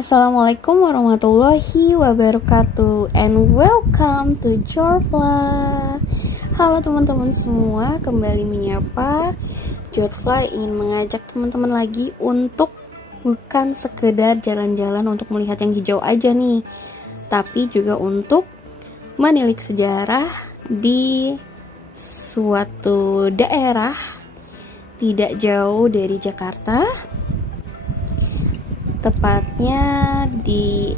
Assalamualaikum warahmatullahi wabarakatuh, and welcome to Jorfla. Halo teman-teman semua, kembali menyapa. Jorfla ingin mengajak teman-teman lagi untuk bukan sekedar jalan-jalan untuk melihat yang hijau aja nih, tapi juga untuk menilik sejarah di suatu daerah tidak jauh dari Jakarta, tepatnya di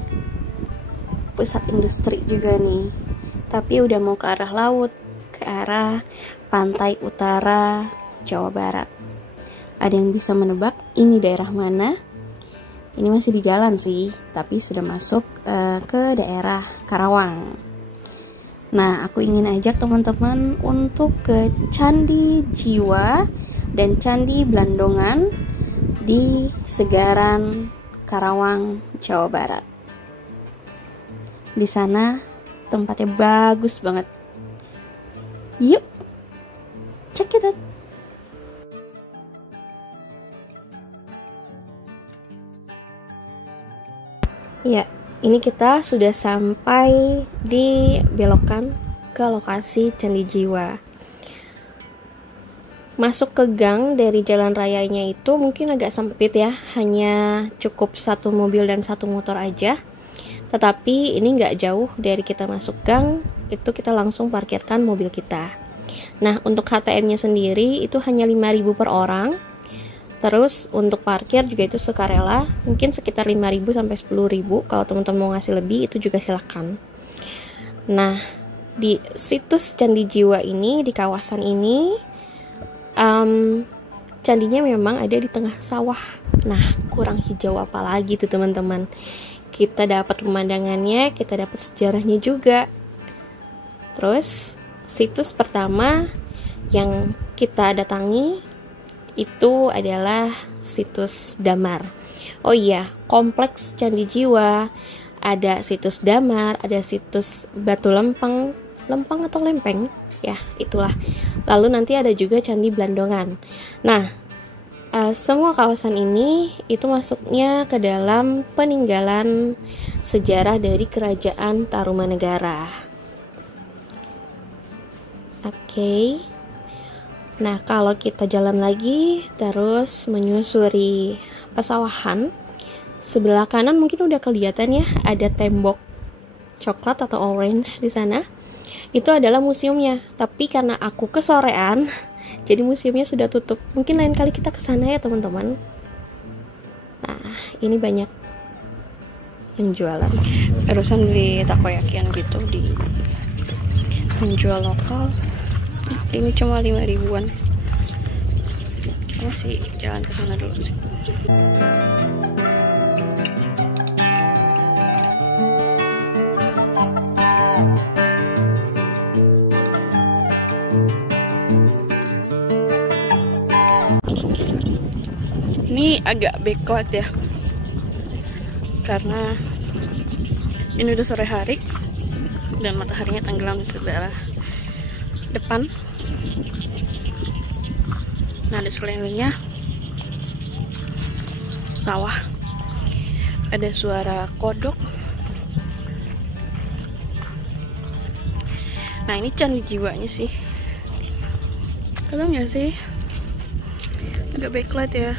pusat industri juga nih, tapi udah mau ke arah laut, ke arah pantai utara Jawa Barat. Ada yang bisa menebak ini daerah mana? Ini masih di jalan sih, tapi sudah masuk ke daerah Karawang. Nah, aku ingin ajak teman-teman untuk ke Candi Jiwa dan Candi Blandongan di Segaran, Karawang, Jawa Barat. Di sana tempatnya bagus banget. Yuk, check it out. Ya, ini kita sudah sampai di belokan ke lokasi Candi Jiwa. Masuk ke gang dari jalan rayanya itu mungkin agak sempit ya, hanya cukup satu mobil dan satu motor aja. Tetapi ini nggak jauh dari kita masuk gang, itu kita langsung parkirkan mobil kita. Nah, untuk HTM-nya sendiri itu hanya 5.000 per orang. Terus untuk parkir juga itu sukarela, mungkin sekitar 5.000 sampai 10.000. Kalau teman-teman mau ngasih lebih itu juga silakan. Nah, di situs Candi Jiwa ini, di kawasan ini, candinya memang ada di tengah sawah. Nah, kurang hijau apa lagi tuh teman-teman. Kita dapat pemandangannya, kita dapat sejarahnya juga. Terus situs pertama yang kita datangi itu adalah situs Damar. Oh iya, kompleks Candi Jiwa, ada situs Damar, ada situs Batu Lempeng atau Lempeng ya, itulah. Lalu nanti ada juga Candi Blandongan. Nah, semua kawasan ini itu masuknya ke dalam peninggalan sejarah dari Kerajaan Tarumanegara. Oke. Nah, kalau kita jalan lagi terus menyusuri pesawahan, sebelah kanan mungkin udah kelihatan ya, ada tembok coklat atau orange di sana. Itu adalah museumnya, tapi karena aku kesorean, jadi museumnya sudah tutup. Mungkin lain kali kita ke sana ya teman-teman. Nah, ini banyak yang jualan. Barusan beli takoyakian gitu di penjual lokal. Ini cuma 5.000-an. Masih jalan ke sana dulu sih. Ini agak backlight ya, karena ini udah sore hari dan mataharinya tenggelam di sebelah depan. Nah, di sekelilingnya sawah, ada suara kodok. Nah, ini Candi Jiwanya sih, kelihatan nggak sih? Agak backlight ya.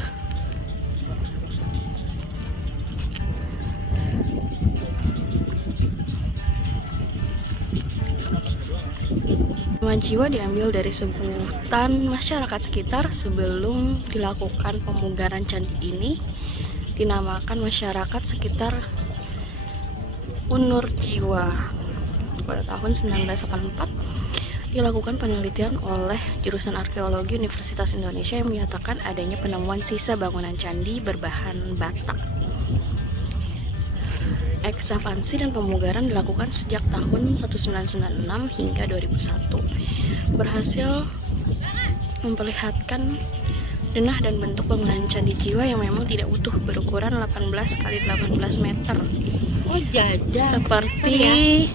Nama Jiwa diambil dari sebutan masyarakat sekitar sebelum dilakukan pemugaran candi ini. Dinamakan masyarakat sekitar Unur Jiwa. Pada tahun 1984 dilakukan penelitian oleh jurusan arkeologi Universitas Indonesia yang menyatakan adanya penemuan sisa bangunan candi berbahan bata. ekskavansi dan pemugaran dilakukan sejak tahun 1996 hingga 2001. Berhasil memperlihatkan denah dan bentuk bangunan Candi Jiwa yang memang tidak utuh, berukuran 18 kali 18 meter. Oh, jajah. Seperti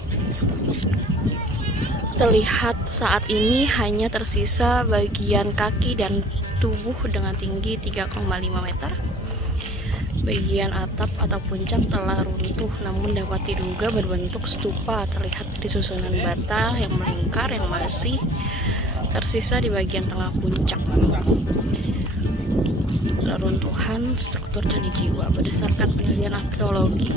terlihat saat ini hanya tersisa bagian kaki dan tubuh dengan tinggi 3,5 meter. Bagian atap atau puncak telah runtuh, namun dapat diduga berbentuk stupa. Terlihat dari susunan bata yang melingkar yang masih tersisa di bagian tengah puncak. Reruntuhan struktur Candi Jiwa. Berdasarkan penelitian arkeologi,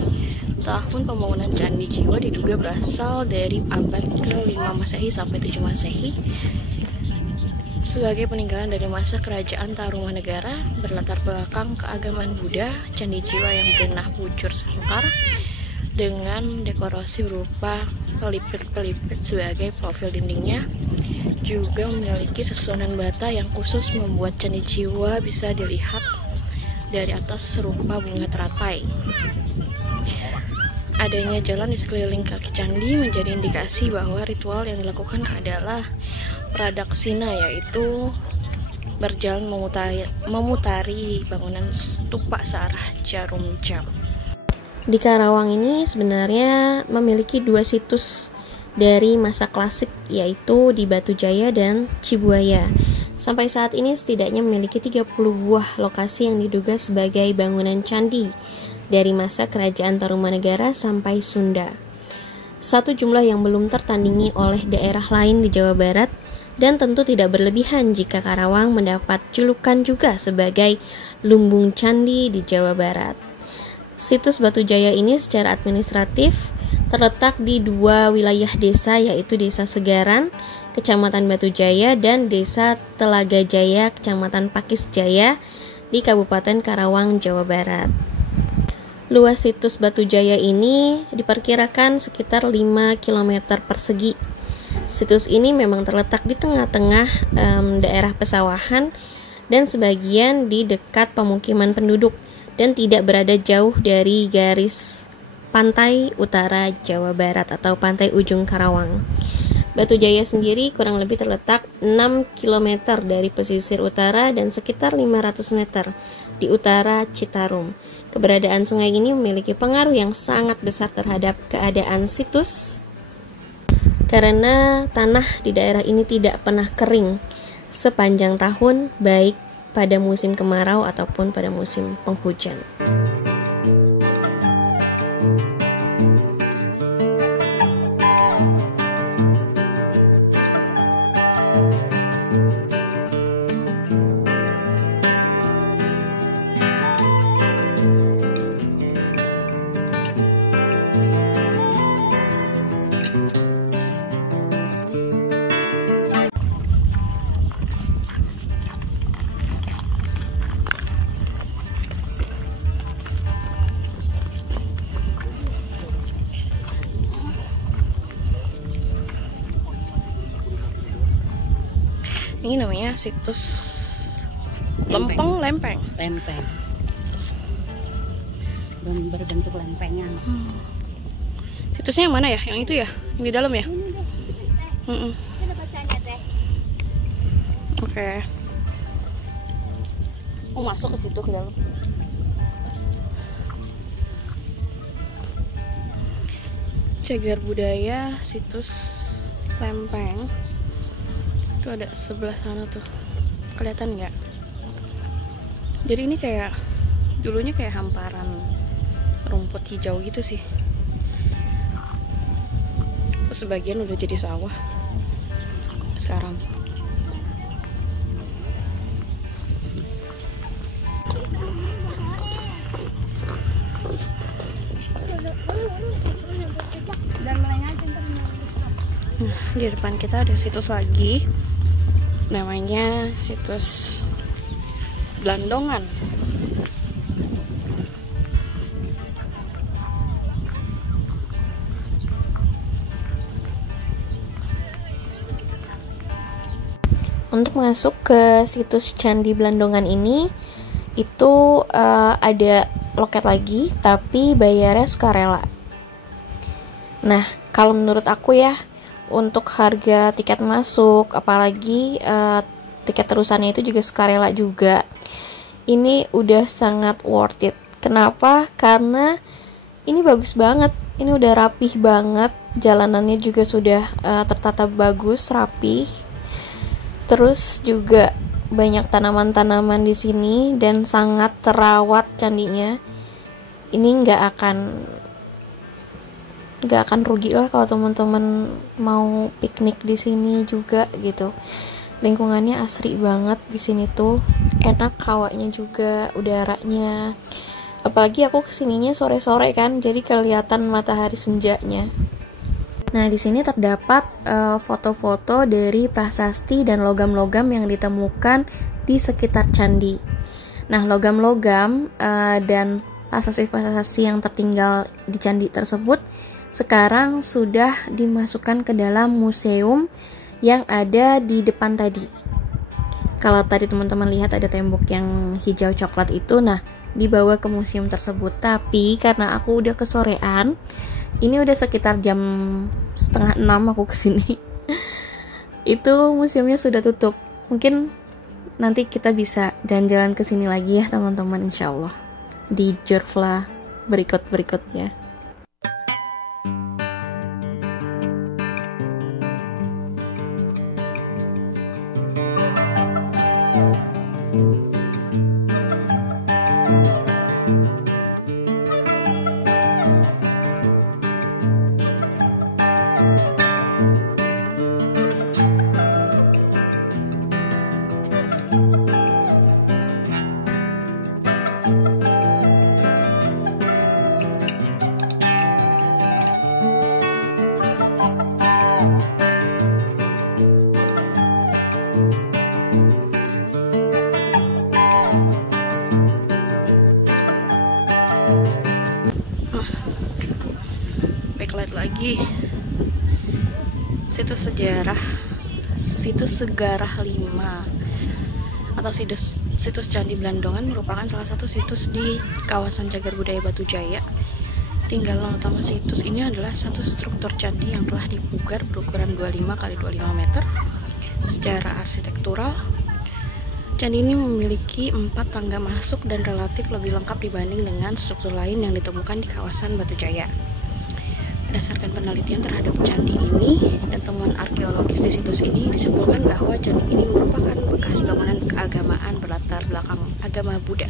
tahun pembangunan Candi Jiwa diduga berasal dari abad ke-5 Masehi sampai 7 Masehi sebagai peninggalan dari masa kerajaan Tarumanegara. Berlatar belakang keagamaan Buddha, Candi Jiwa yang berdenah bujur sangkar dengan dekorasi berupa pelipit-pelipit sebagai profil dindingnya, juga memiliki susunan bata yang khusus membuat Candi Jiwa bisa dilihat dari atas serupa bunga teratai. Adanya jalan di sekeliling kaki candi menjadi indikasi bahwa ritual yang dilakukan adalah pradaksina, yaitu berjalan memutari bangunan stupa searah jarum jam. Di Karawang ini sebenarnya memiliki dua situs dari masa klasik, yaitu di Batu Jaya dan Cibuaya. Sampai saat ini setidaknya memiliki 30 buah lokasi yang diduga sebagai bangunan candi dari masa kerajaan Tarumanegara sampai Sunda. Satu jumlah yang belum tertandingi oleh daerah lain di Jawa Barat, dan tentu tidak berlebihan jika Karawang mendapat julukan juga sebagai lumbung candi di Jawa Barat. Situs Batu Jaya ini secara administratif terletak di dua wilayah desa, yaitu Desa Segaran, Kecamatan Batu Jaya, dan Desa Telaga Jaya, Kecamatan Pakis Jaya di Kabupaten Karawang, Jawa Barat. Luas situs Batu Jaya ini diperkirakan sekitar 5 km persegi. Situs ini memang terletak di tengah-tengah daerah pesawahan dan sebagian di dekat pemukiman penduduk dan tidak berada jauh dari garis pantai utara Jawa Barat atau pantai ujung Karawang. Batu Jaya sendiri kurang lebih terletak 6 km dari pesisir utara dan sekitar 500 meter di utara Citarum. Keberadaan sungai ini memiliki pengaruh yang sangat besar terhadap keadaan situs karena tanah di daerah ini tidak pernah kering sepanjang tahun, baik pada musim kemarau ataupun pada musim penghujan. Ini namanya situs lempeng. Dan berbentuk lempengan. Situsnya yang mana ya? Yang itu ya? Yang di dalam ya? Oke. Oh, masuk ke situ ke dalam. Cagar budaya situs lempeng. Itu ada sebelah sana tuh, kelihatan nggak? Jadi ini kayak dulunya kayak hamparan rumput hijau gitu sih. Terus sebagian udah jadi sawah sekarang. Nah, di depan kita ada situs lagi, namanya situs Blandongan. Untuk masuk ke situs Candi Blandongan ini itu ada loket lagi, tapi bayarnya sukarela. Nah, kalau menurut aku ya, untuk harga tiket masuk, apalagi tiket terusannya itu juga sukarela juga, ini udah sangat worth it. Kenapa? Karena ini bagus banget, ini udah rapih banget, jalanannya juga sudah tertata bagus, rapih. Terus juga banyak tanaman-tanaman di sini dan sangat terawat candinya. Ini nggak akan rugi lah kalau teman-teman mau piknik di sini juga gitu. Lingkungannya asri banget di sini tuh, enak hawanya juga, udaranya. Apalagi aku kesininya sore-sore kan, jadi kelihatan matahari senjanya. Nah, di sini terdapat foto-foto dari prasasti dan logam-logam yang ditemukan di sekitar candi. Nah, logam-logam dan prasasti-prasasti yang tertinggal di candi tersebut sekarang sudah dimasukkan ke dalam museum yang ada di depan tadi. Kalau tadi teman-teman lihat ada tembok yang hijau coklat itu, nah dibawa ke museum tersebut. Tapi karena aku udah kesorean, ini udah sekitar jam 5:30 aku kesini, itu museumnya sudah tutup. Mungkin nanti kita bisa jalan-jalan kesini lagi ya teman-teman, insya Allah di Jurfla berikutnya. Backlight lagi. Situs Segarah 5 atau situs Candi Blandongan merupakan salah satu situs di kawasan Cagar Budaya Batu Jaya. Tinggalan utama situs ini adalah satu struktur candi yang telah dipugar berukuran 25 x 25 meter. Secara arsitektural, candi ini memiliki 4 tangga masuk dan relatif lebih lengkap dibanding dengan struktur lain yang ditemukan di kawasan Batu Jaya. Berdasarkan penelitian terhadap candi ini dan temuan arkeologis di situs ini, disimpulkan bahwa candi ini merupakan bekas bangunan keagamaan berlatar belakang agama Buddha.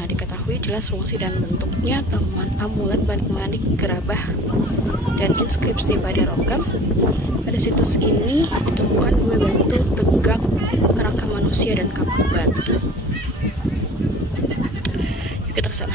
Nah, diketahui jelas fungsi dan bentuknya temuan amulet manik-manik, gerabah, dan inskripsi pada logam. Pada situs ini ditemukan 2 batu tegak, kerangka manusia, dan kapak batu. Yuk kita ke sana.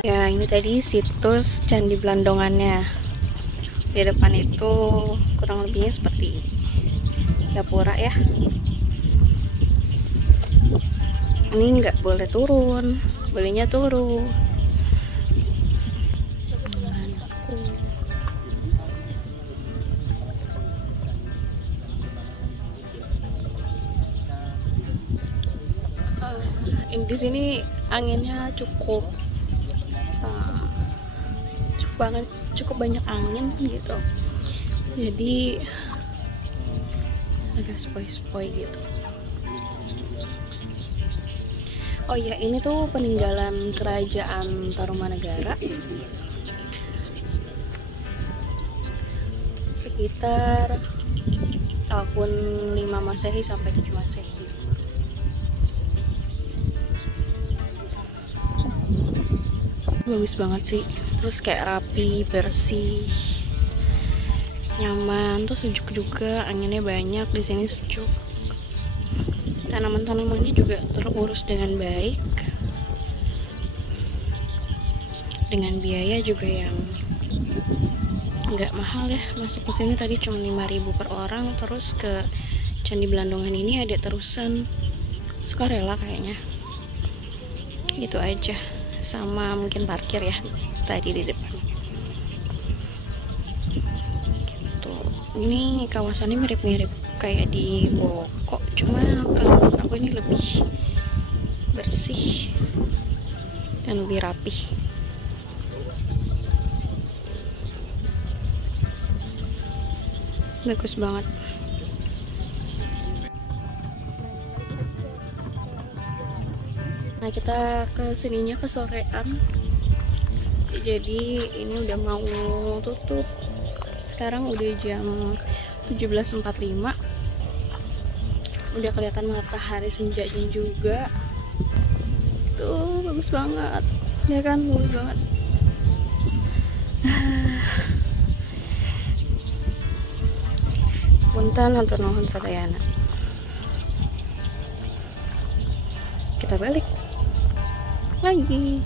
Ya, ini tadi situs Candi Blandongannya. Di depan itu kurang lebihnya seperti gapura ya. Ini nggak boleh turun, bolehnya turun. Di sini anginnya cukup banyak angin gitu, jadi agak spoi-spoi gitu. Oh ya, ini tuh peninggalan kerajaan Tarumanegara sekitar tahun 5 Masehi sampai 7 Masehi. Bagus banget sih, terus kayak rapi, bersih, nyaman, terus sejuk juga, anginnya banyak di sini, sejuk. Tanaman-tanamannya juga terurus dengan baik, dengan biaya juga yang nggak mahal ya masuk ke sini. Tadi cuma 5.000 per orang. Terus ke Candi Belandongan ini ada terusan sukarela kayaknya. Itu aja, sama mungkin parkir ya tadi di depan gitu. Ini kawasannya mirip-mirip kayak di Boko, cuma kalau menurut aku ini lebih bersih dan lebih rapih. Bagus banget. Nah, kita ke sininya ke sorean. Jadi ini udah mau tutup. Sekarang udah jam 17.45. Udah kelihatan matahari senjanya juga. Tuh, bagus banget. Ya kan, bagus banget. Punten hatur nuhun sadayana. Kita balik lagi.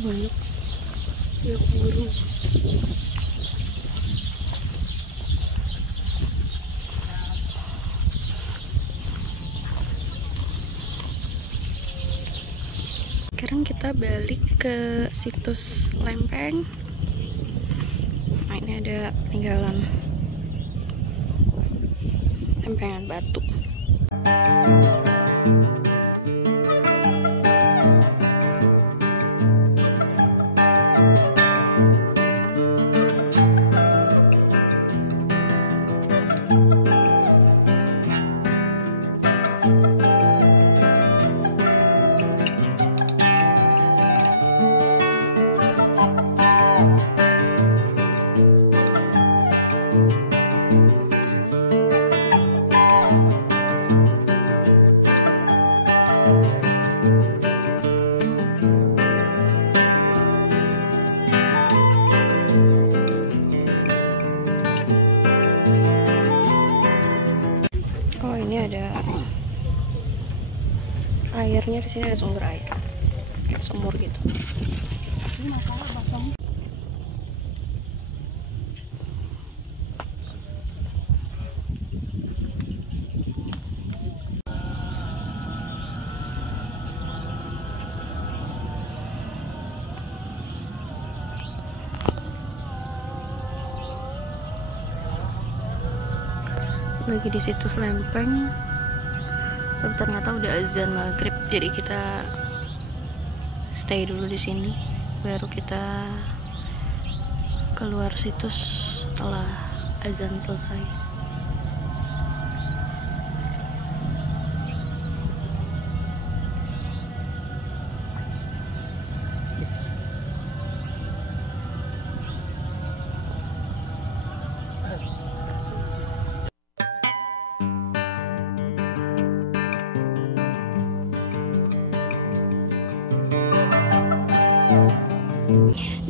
Banyak ya buru. Sekarang kita balik ke situs Lempeng. Nah, ini ada peninggalan lempengan batu. Oh, ini ada airnya, di sini ada sumber air, kayak sumur gitu. Ini masalah basang. Lagi di situs Lempeng, tapi ternyata udah azan maghrib, jadi kita stay dulu di sini, baru kita keluar situs setelah azan selesai.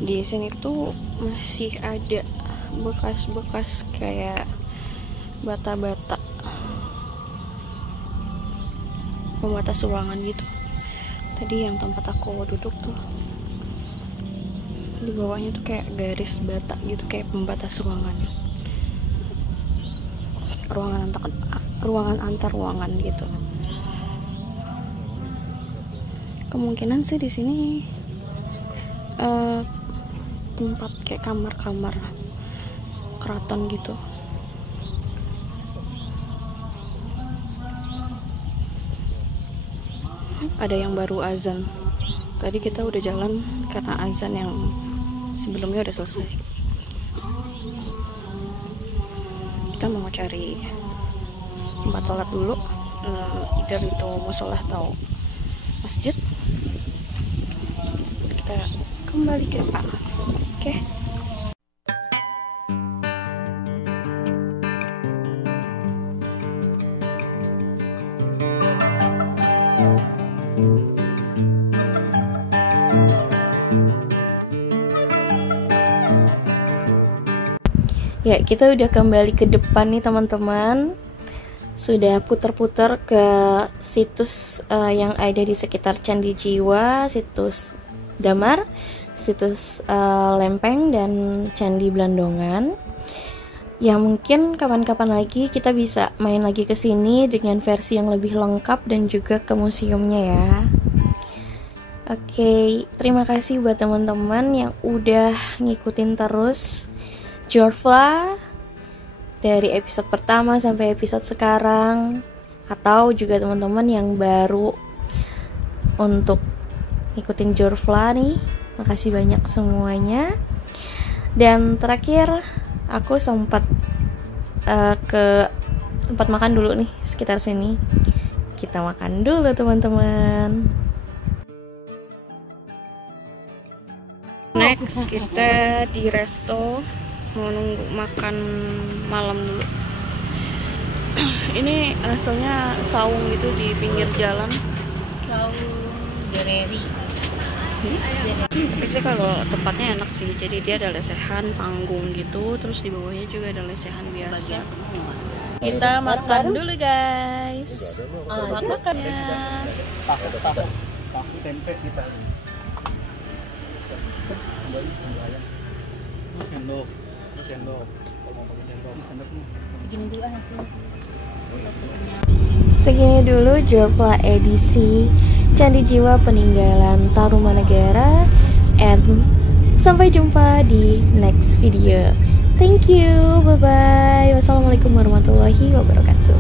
Di sini tuh masih ada bekas-bekas kayak bata-bata pembatas ruangan gitu. Tadi yang tempat aku duduk tuh, di bawahnya tuh kayak garis bata gitu, kayak pembatas ruangan antar ruangan gitu. Kemungkinan sih di sini tempat kayak kamar-kamar keraton gitu. Ada yang baru azan. Tadi kita udah jalan karena azan yang sebelumnya udah selesai. Kita mau cari tempat sholat dulu, either itu musola atau masjid. Kita kembali ke depan. Oke. Ya, kita udah kembali ke depan nih teman-teman. Sudah putar-putar ke situs yang ada di sekitar Candi Jiwa, situs Damar, situs Lempeng, dan Candi Blandongan. Ya mungkin kapan-kapan lagi kita bisa main lagi ke sini dengan versi yang lebih lengkap dan juga ke museumnya ya. Oke, terima kasih buat teman-teman yang udah ngikutin terus Jorvla dari episode pertama sampai episode sekarang, atau juga teman-teman yang baru untuk ngikutin Jorvla nih. Makasih banyak semuanya. Dan terakhir aku sempat ke tempat makan dulu nih sekitar sini. Kita makan dulu teman-teman. Next kita di resto, mau nunggu makan malam dulu. Ini restonya saung gitu di pinggir jalan. Saung Dereri. Tapi sih kalau tempatnya enak sih, jadi dia ada lesehan panggung gitu, terus di bawahnya juga ada lesehan biasa. Kita makan dulu guys. Selamat makan ya. Tahu tempe kita. Sendok. Kalau mau pakai sendok nih. Begini dulu hasilnya. Segini dulu Jorvla edisi Candi Jiwa Peninggalan Tarumanegara, and sampai jumpa di next video. Thank you, bye bye. Wassalamualaikum warahmatullahi wabarakatuh.